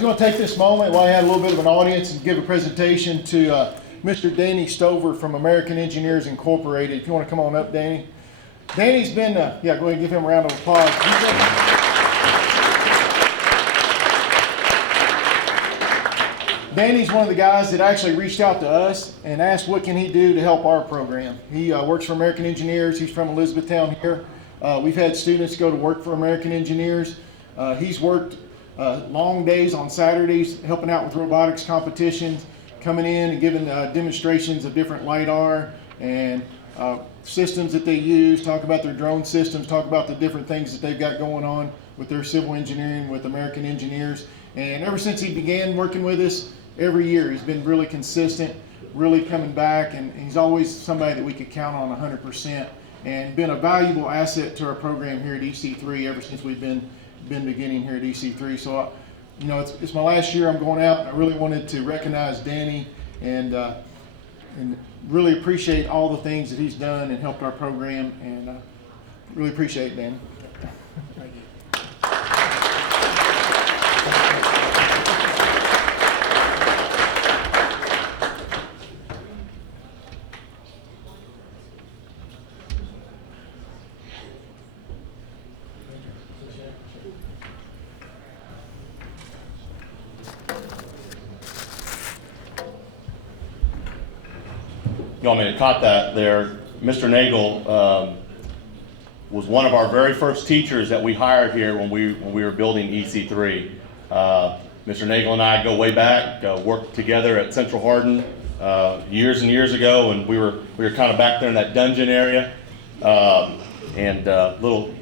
was going to take this moment while I had a little bit of an audience and give a presentation to Mr. Danny Stover from American Engineers Incorporated. If you want to come on up, Danny. Danny's been, yeah, go ahead and give him a round of applause. Danny's one of the guys that actually reached out to us and asked what can he do to help our program. He works for American Engineers. He's from Elizabethtown here. We've had students go to work for American Engineers. He's worked long days on Saturdays helping out with robotics competitions, coming in and giving demonstrations of different LiDAR and systems that they use, talk about their drone systems, talk about the different things that they've got going on with their civil engineering with American Engineers. And ever since he began working with us, every year he's been really consistent, really coming back, and he's always somebody that we could count on 100% and been a valuable asset to our program here at EC3 ever since we've been beginning here at EC3. So, you know, it's my last year I'm going out, and I really wanted to recognize Danny and really appreciate all the things that he's done and helped our program, and really appreciate it, Danny. Thank you. You want me to caught that there. Mr. Nagel was one of our very first teachers that we hired here when we were building EC3. Mr. Nagel and I go way back, worked together at Central Hardin years and years ago, and we were kind of back there in that dungeon area. It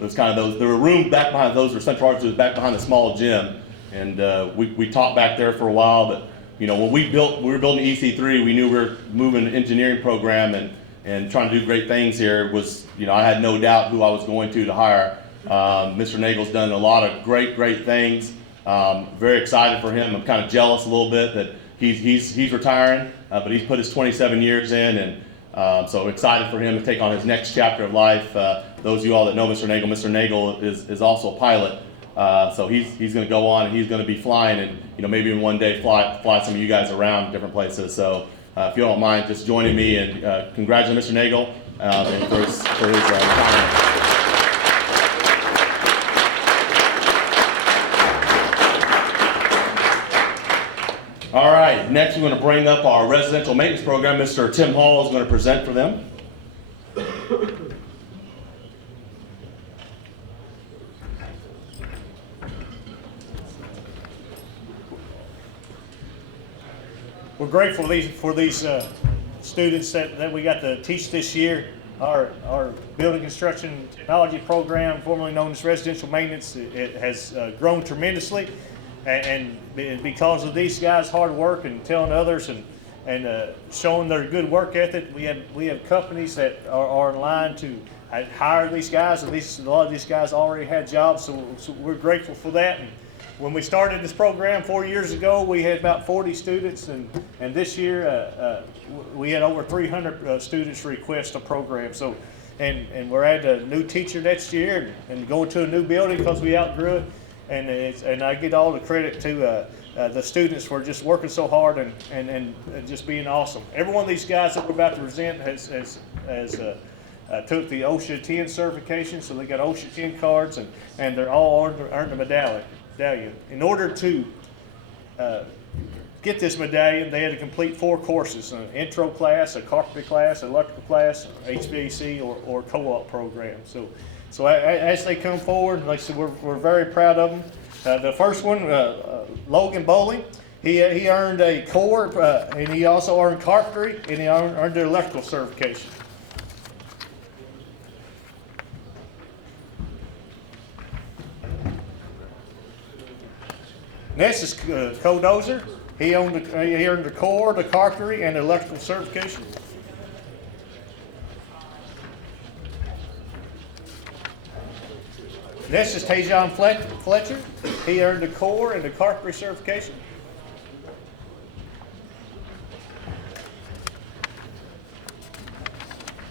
was kind of those, there were rooms back behind those were Central Hardin, so it was back behind the small gym. And we taught back there for a while, but you know, when we were building EC3, we knew we were moving an engineering program and trying to do great things here. Was, you know, I had no doubt who I was going to hire. Mr. Nagel's done a lot of great things. Very excited for him. I'm kind of jealous a little bit that he's retiring, but he's put his 27 years in, and so excited for him to take on his next chapter of life. Those of you all that know Mr. Nagel is also a pilot. So he's going to go on and he's going to be flying, and you know, maybe one day fly some of you guys around different places. So if you don't mind just joining me and congratulate Mr. Nagel and for his retirement. All right, next we're going to bring up our residential maintenance program. Mr. Tim Hall is going to present for them. We're grateful for these students that we got to teach this year. Our building construction technology program, formerly known as residential maintenance, it has grown tremendously, and because of these guys' hard work and telling others and showing their good work ethic, we have companies that are in line to hire these guys. A lot of these guys already had jobs, so we're grateful for that. And when we started this program 4 years ago, we had about 40 students, and this year we had over 300 students request a program. So, and we're adding a new teacher next year and going to a new building because we outgrew it. And I get all the credit to the students for just working so hard and just being awesome. Every one of these guys that we're about to present has took the OSHA 10 certification, so they got OSHA 10 cards, and they're all earned a medallion. In order to get this medallion, they had to complete 4 courses: an intro class, a carpentry class, an electrical class, HVAC, or co-op program. So as they come forward, like I said, we're very proud of them. The first one, Logan Bowling, he earned a core, and he also earned carpentry, and he earned the electrical certification. Next is Codozer. He earned the core, the carpentry, and the electrical certification. Next is Tajon Fletcher. He earned the core and the carpentry certification.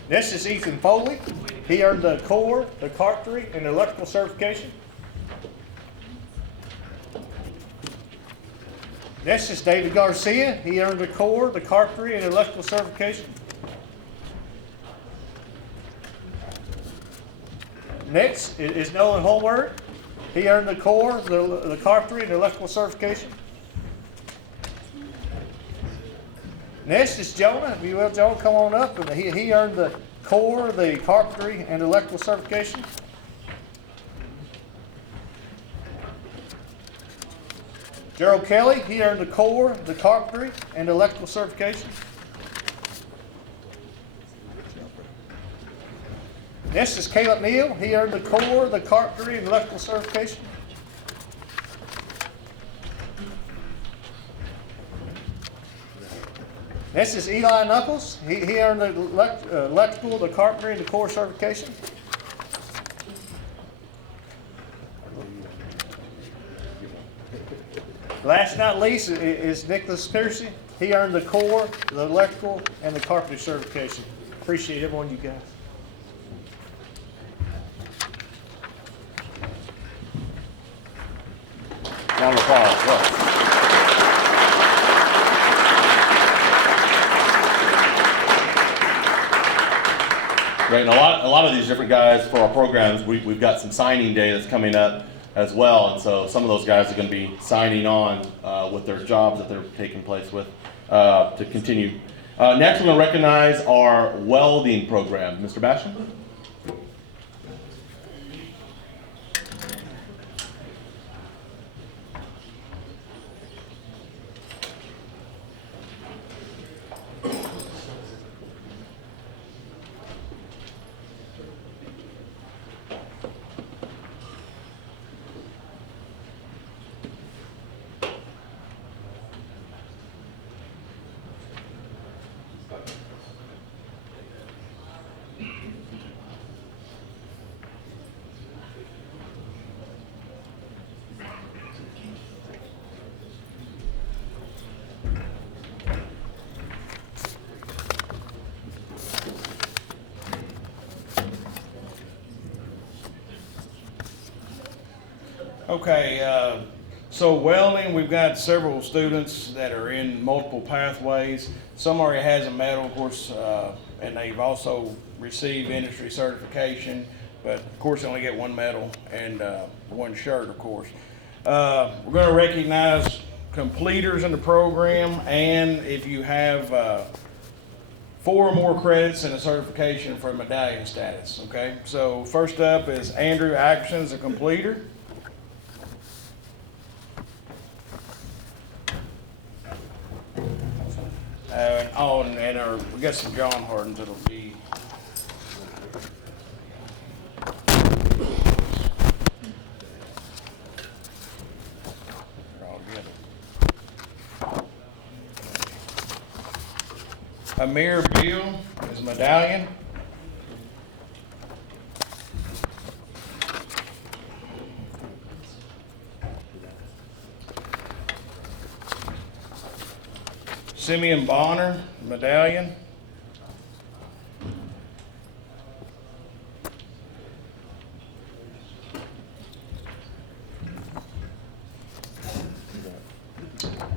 Next is Ethan Foley. He earned the core, the carpentry, and the electrical certification. Next is David Garcia. He earned the core, the carpentry, and electrical certification. Next is Nolan Holmberg. He earned the core, the carpentry, and electrical certification. Next is Jonah. If you will, Jonah, come on up. And he earned the core, the carpentry, and electrical certification. Gerald Kelly, he earned the core, the carpentry, and electrical certification. Next is Caleb Neal. He earned the core, the carpentry, and electrical certification. Next is Eli Knuckles. He earned the electrical, the carpentry, and the core certification. Last but not least is Nicholas Piercy. He earned the core, the electrical, and the carpentry certification. Appreciate every one of you guys. Round of applause. Look. Right, and a lot of these different guys for our programs, we've got some signing day that's coming up as well, and so some of those guys are going to be signing on with their jobs that they're taking place with to continue. Next, we're going to recognize our welding program. Mr. Bastian? Okay, so welding, we've got several students that are in multiple pathways. Some already has a medal, of course, and they've also received industry certification, but of course they only get one medal and one shirt, of course. We're going to recognize completers in the program, and if you have 4 or more credits and a certification for medallion status, okay? So first up is Andrew Atkinson, a completer. We got some John Hardens that'll be. They're all good. Amir Beal is medallion. Simeon Bonner, medallion.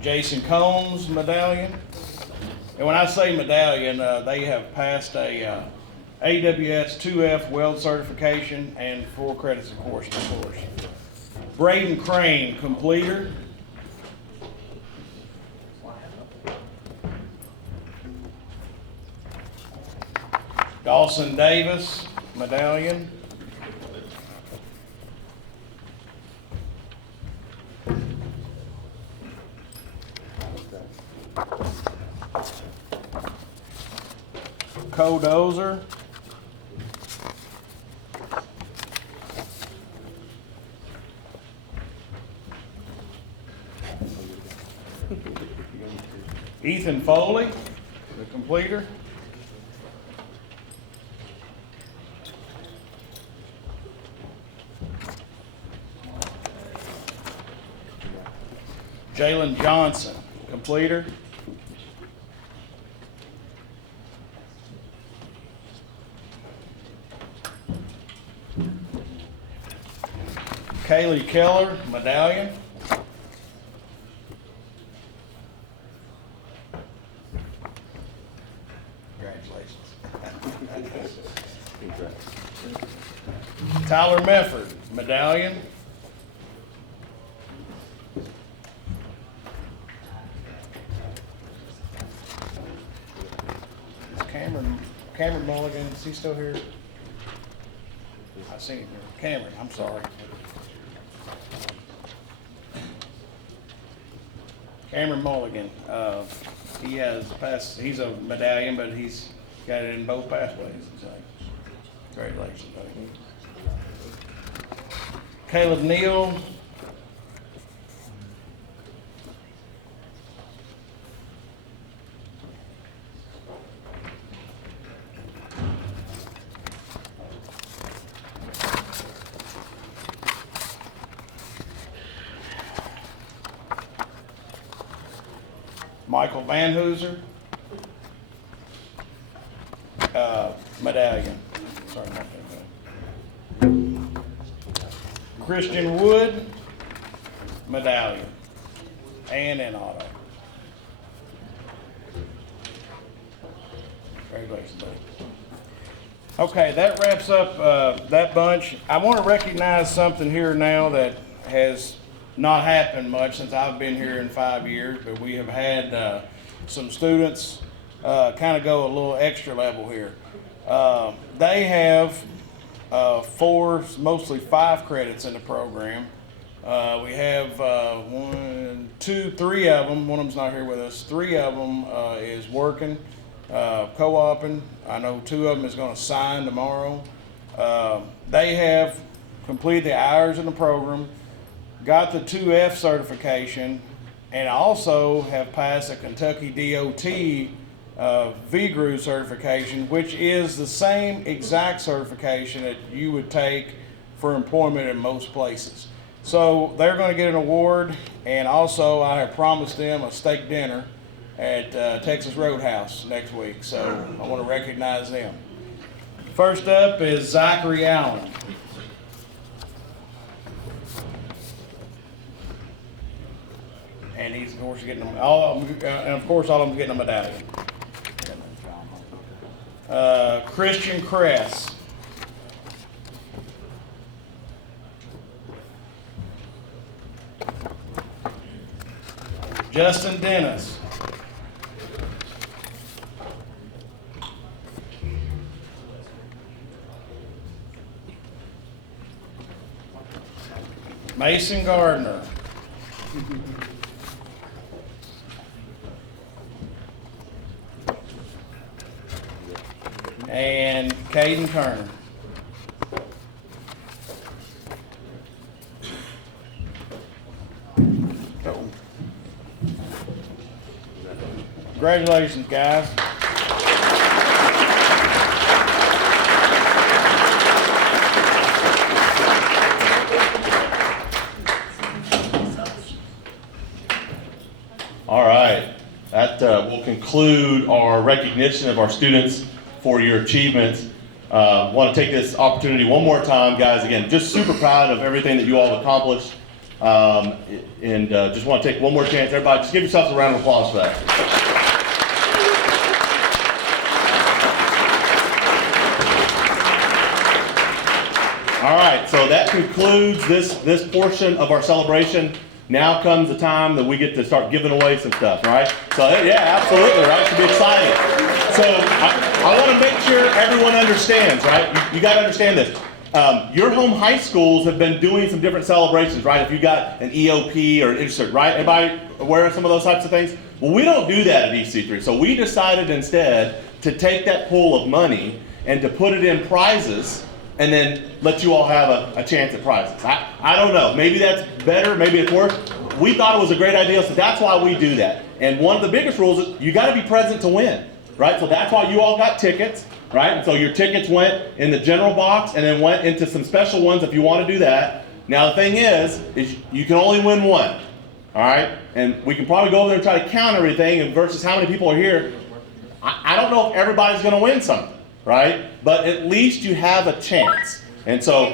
Jason Combs, medallion. And when I say medallion, they have passed a AWS 2F weld certification and 4 credits of course. Braden Crane, completer. Dawson Davis, medallion. Cole Dozer. Ethan Foley, the completer. Jalen Johnson, completer. Kaylee Keller, medallion. Tyler Mefford, medallion. Is Cameron Mulligan, is he still here? I see him here. Cameron, I'm sorry. Cameron Mulligan, he has passed, he's a medallion, but he's got it in both pathways. So, congratulations, buddy. Caleb Neal. Michael Van Hooser, medallion. Sorry about that. Christian Wood, medallion, and an auto. Congratulations, buddy. Okay, that wraps up that bunch. I want to recognize something here now that has not happened much since I've been here in 5 years, but we have had some students kind of go a little extra level here. They have 4, mostly 5 credits in the program. We have 1, 2, 3 of them. One of them's not here with us. 3 of them is working, co-oping. I know 2 of them is going to sign tomorrow. They have completed the hours in the program, got the 2F certification, and also have passed a Kentucky DOT VGRU certification, which is the same exact certification that you would take for employment in most places. So they're going to get an award, and also I have promised them a steak dinner at Texas Roadhouse next week, so I want to recognize them. First up is Zachary Allen. And he's, of course, getting them, all of them, and of course, all of them getting a medallion. Christian Kress. Justin Dennis. Mason Gardner. And Caden Turner. Congratulations, guys. All right, that will conclude our recognition of our students for your achievements. Want to take this opportunity one more time, guys. Again, just super proud of everything that you all have accomplished. And just want to take one more chance. Everybody, just give yourselves a round of applause for that. All right, so that concludes this portion of our celebration. Now comes the time that we get to start giving away some stuff, right? So yeah, absolutely, right? It should be exciting. So I want to make sure everyone understands, right? You got to understand this. Your home high schools have been doing some different celebrations, right? If you got an EOP or an insert, right? Everybody aware of some of those types of things? Well, we don't do that at EC3. So we decided instead to take that pool of money and to put it in prizes and then let you all have a chance at prizes. I don't know. Maybe that's better. Maybe it's worse. We thought it was a great idea, so that's why we do that. And one of the biggest rules is you got to be present to win, right? So that's why you all got tickets, right? And so your tickets went in the general box and then went into some special ones if you want to do that. Now the thing is you can only win one, all right? And we can probably go over there and try to count everything and versus how many people are here. I don't know if everybody's going to win something, right? But at least you have a chance. And so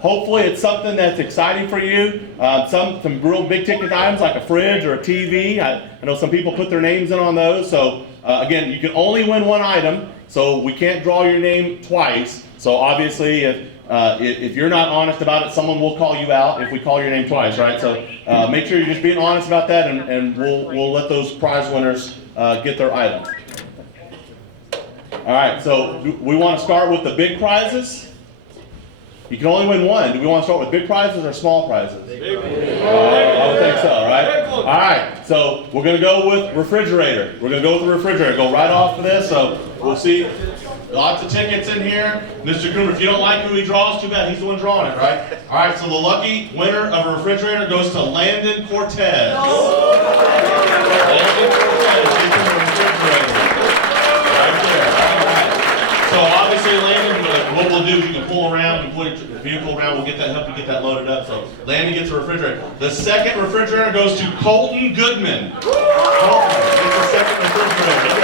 hopefully it's something that's exciting for you. Some real big ticket items like a fridge or a TV. I know some people put their names in on those. So again, you can only win one item. So we can't draw your name twice. So obviously, if you're not honest about it, someone will call you out if we call your name twice, right? So make sure you're just being honest about that, and we'll let those prize winners get their item. All right, so we want to start with the big prizes. You can only win one. Do we want to start with big prizes or small prizes? I would think so, right? All right, so we're going to go with refrigerator. We're going to go with the refrigerator. Go right off of this, so we'll see. Lots of tickets in here. Mr. Coomer, if you don't like who he draws, too bad. He's the one drawing it, right? All right, so the lucky winner of a refrigerator goes to Landon Cortez. Landon Cortez gets him a refrigerator. Right there. All right. So obviously, Landon, what we'll do is you can pull around, you put your vehicle around, we'll help you get that loaded up. So Landon gets a refrigerator. The second refrigerator goes to Colton Goodman. Colton gets the second refrigerator.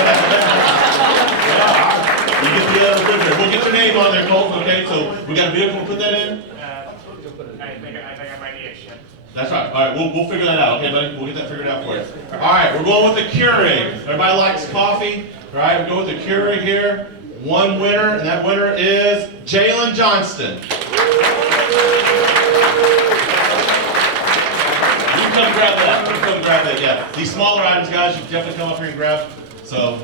Yeah. You get the other refrigerator. We'll get your name on there, Colton, okay? So we got a vehicle to put that in? I think I might need a ship. That's right. All right, we'll figure that out, okay, buddy? We'll get that figured out for you. All right, we're going with the Keurig. Everybody likes coffee. All right, we'll go with the Keurig here. One winner, and that winner is Jalen Johnston. You come grab that. You come grab that, yeah. These smaller items, guys, you can definitely come up here and grab. So